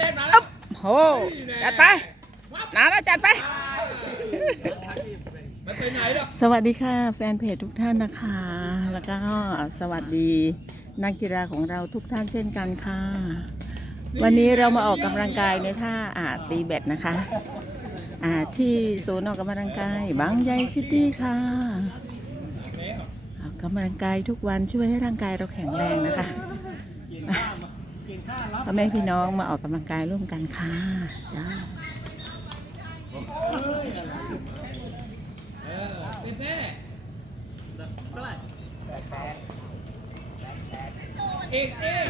ต้นมาอึ๊บโหจัดไปนาแล้วจัดไป มันไปไหนหรอกสวัสดีค่ะ แฟนเพจทุกท่านนะคะ แล้วก็สวัสดีนักกีฬาของเราทุกท่านเช่นกันค่ะ วันนี้เรามาออกกำลังกายในท่าอาตีแบดนะคะอ่าที่ศูนย์ออกกำลังกายบางใหญ่ซิตี้ค่ะออกกำลังกายทุกวันช่วยให้ร่างกายเราแข็งแรงนะคะ พ่อแม่พี่น้องมาออกกำลังกายร่วมกันค่ะจ้าเออเต้นแน่เอกเอก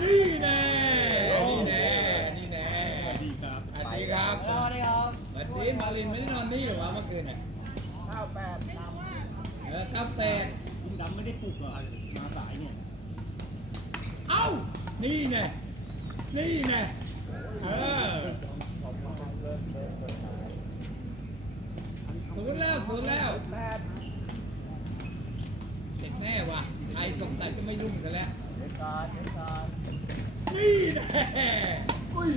นี่แน่นี่แน่นี่แน่ดีครับสวัสดีครับสวัสดีครับสวัสดีมาลินไม่ได้นอนนี่หรอวะเมื่อคืนน่ะข้าวแปดเออข้าวแปด ลุงดำไม่ได้ปลุกเหรอมาสายเนี่ย เอ้า นี่แน่นี่แน่เออศูนย์แล้วศูนย์แล้วเสร็จแน่ว่ะใครสงสัยก็ไม่รุ่งกันแล้วนี่แน่อุ้ย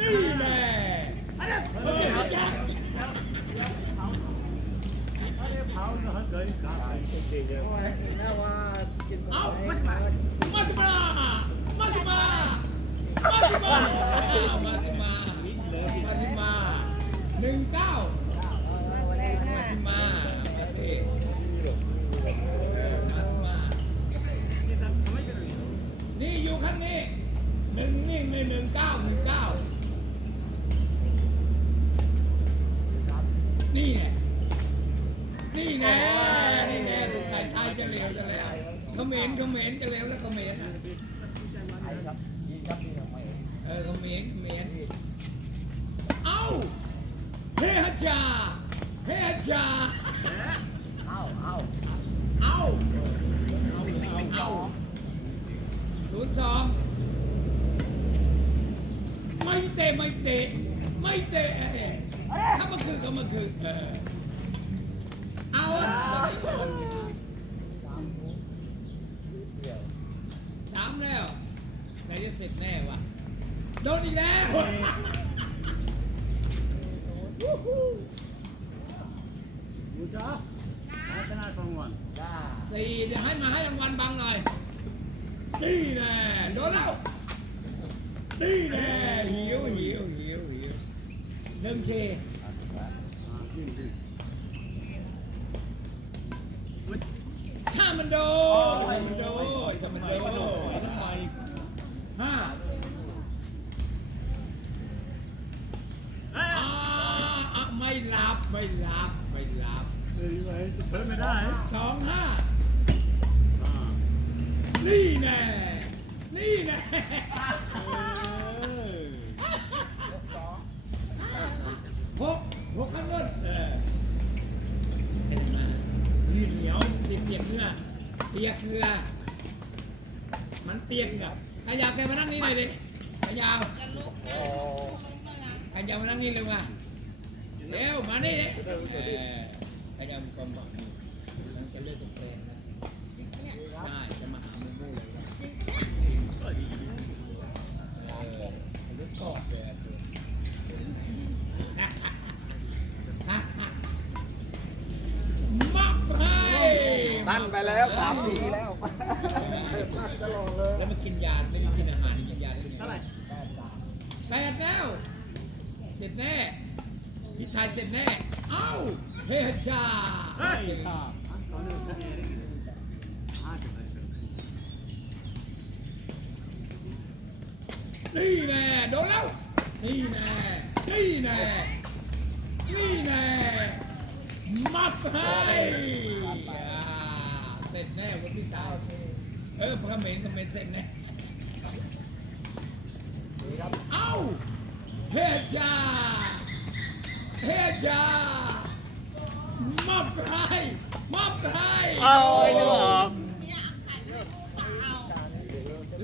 นี่แน่เฮ้ยเอาจัง เอามาสิมามาสิมามาสิมามาสิมาอ้าวมาสิมามาสิมาหนึ่งเก้ามา เขมรเขมรจะเร็วแล้วเขมรอะเออเขมรเขมรเอ้าเฮฮัจจาเฮฮัจจาเอ้าเอ้าเอ้าเอ้าศูนย์สองไม่เตะไม่เตะไม่เตะเอ้ถ้ามันคือก็มันคือเออเอาอะสามแล้วไหนจะเส ร็จแน่วะโดนอีกแล้วลุงจ้ามาชนะสองวันสี่เดี๋ยวให้มาให้รางวัลบังหน่อยนี่แน่โดนแล้วนี่แน่หิวหิวหิวหิวหนึ่งทียิ่งยิ่งถ้ามันโดนถ้ามันโดนถ้ามันโดน ทำไมห้าอ่าอะไม่รับไม่รับไม่รับเอ้ยไว้เพิ่มไม่ได้สองห้าอ่านี่แน่นี่แน่หกหกข้างบนเออเห็นไหมนี่เหนียวติดเปียกเนื้อเปียกเกลือมันเปียกกับ ยับแกมานั่งนี่หน่อยดิขยับขยับมานั่งนี่เลยมาเร็วมานี่ดิเออขยับกลมบอกนี่หลังจะเลิกกับแฟนนะได้จะมาหามูมูเลยนะเออผมก็ชอบเลยอะมักให้ตั้นไปแล้วสามทีแล้วแล้ว พิทายเสร็จแน่ เอ้าเฮ้ยจ้าเฮ้ยอ่าตอนนี้คะแนนห้าจุดเลยนี่แน่โดนแล้ว นี่แน่ นี่แน่ นี่แน่ มัดให้เสร็จแน่วันที่เก้าเออพระเมนพระเมนเสร็จแน่เอ้าเฮ้ยจ้า เฮ้ยจ้ามอบให้มอบให้เอาไอ้นึกออก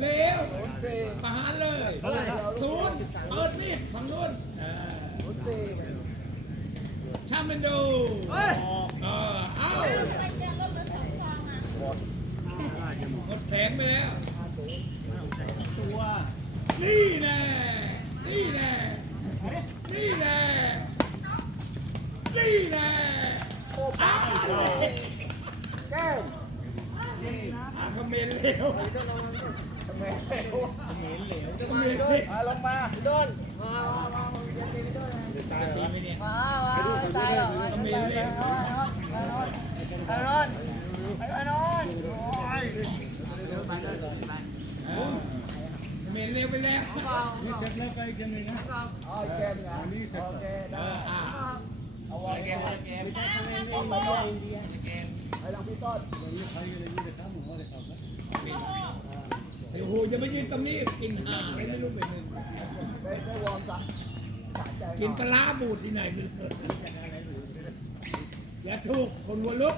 เร็วประหารเลยศูนย์เปิดนี่ฝั่งนู้นเออช่างมันดูเออเอ้าหมดแผงไปแล้ว ทำไมไม่รู้ เขมรเหลว มาลงมาโดน จะ มเมามาตายหรอเขมรเหลวไอ้นนท์ไอ้นนท์เออเมรเหลวไปแล้วนี่เสร็จแล้วไปกันเลยนะอ๋อแกมงานนี้โอเคเอออะเอาไว้แกมแกมไอ้ลังพี่ต้นใครจะยืนจะทำหัวเลยครับโอ้โหจะมายืนตรงนี้กินห่าไม่รู้เป็นหนึ่งไปไปวอร์มสักสะ กินปลาร้าบูดที่ไหนไม่รู้อย่าถูกคนวัวลุก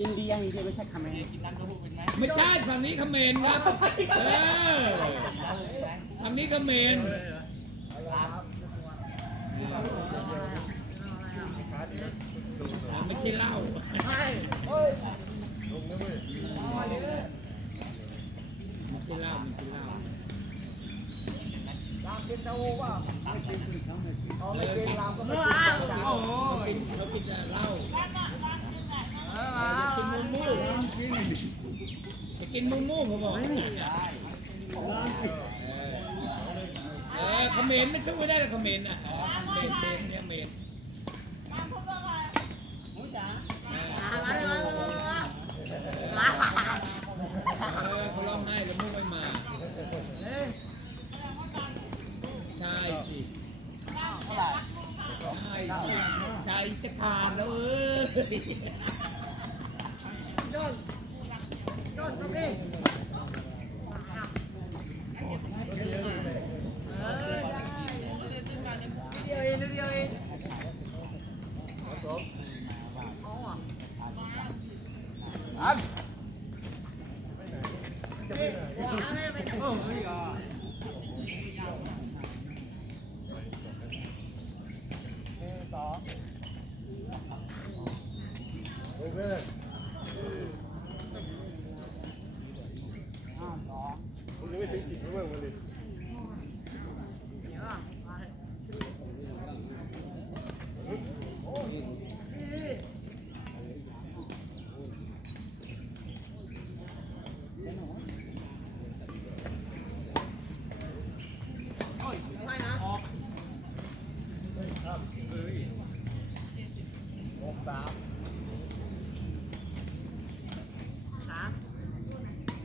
อินเดียนี่ไม่ใช่คำเมนไม่ใช่ฝั่งนี้เมนครับเออฝั่งนี้คำเมนช่เหล้า เฮ้ย ไม่ใช่เหล้าไม่ใช่เหล้า ลาม กินเต้าหู้ว่าไม่กินคือทำให้กินเขาไม่กินลามก็ไม่กินโอ้เขากินเขากินแต่เหล้ากินมูมูจะกินมูมูเขาบอกเออเขมรไม่สู้ไม่ได้หรอกเขมรน่ะเขมเมรเนี่ยเขมรเออเขาร้องไห้แล้ ใช่สิเท่าไหร่ใช่สิใจจะขาดแล้วเอ้ยยอดยอดครับพี่ดียวเองเดียวเอง อัน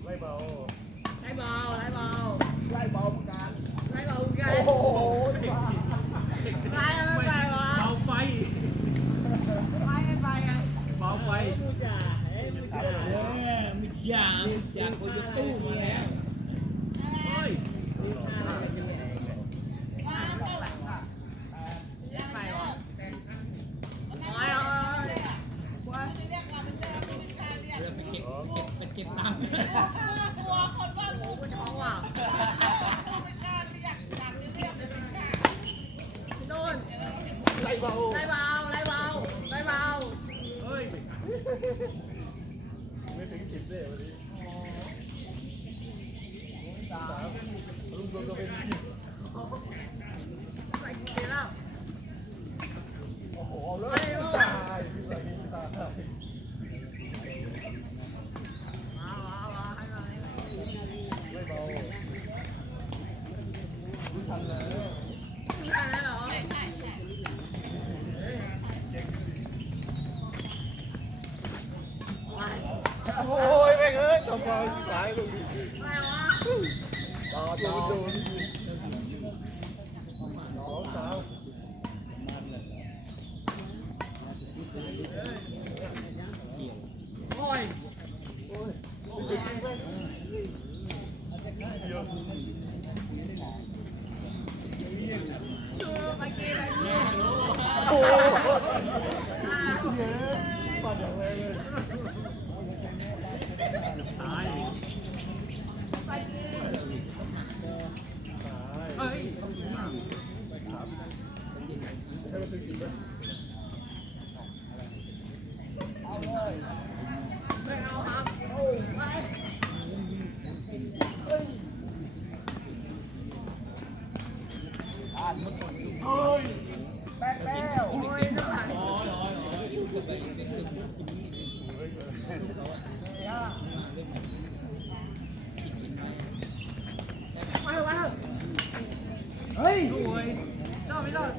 ไล่เบา ไล่เบาไล่เบา ไล่เบาเหมือนกัน ไล่เบาไง โอ้โห ไล่ไม่ไปวะ เบาไฟ ไล่ไม่ไปอะ เบาไฟ ดูจ่าเอ้ยดูจ่า เออมิจยามิจยาคนจะตู้มาแล้ว เฮ้ย ไปวะโอ้ยโอ้ย เรือไปเก็บไปเก็บตังค์ ท้องว่ะโดน ไล่ เบาไล่เบาไล่เบาไล่เบาเฮ้ย ไม่ถึงสิบเลยวันนี้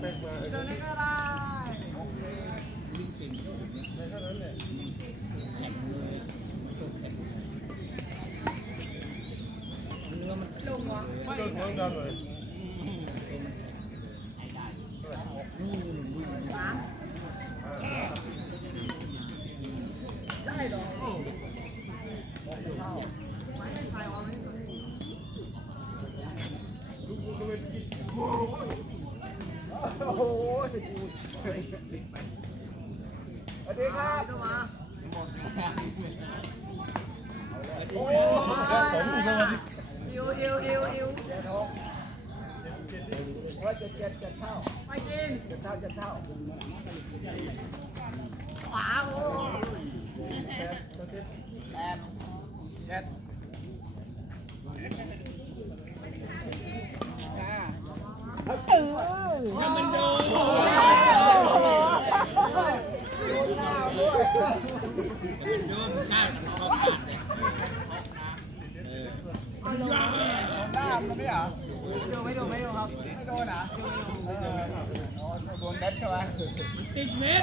happened. ร้อยเจ็ดเจ็ดเจ็ดเท่าไม่จริงเจ็ดเท่าเจ็ดเท่าขวาโอ้แปดเจ็ดทำมันดูดูหน้า ดนไม่ดูไม่ดูครับไม่โดนนะโดนแบทใช่ไหมติดเม็ด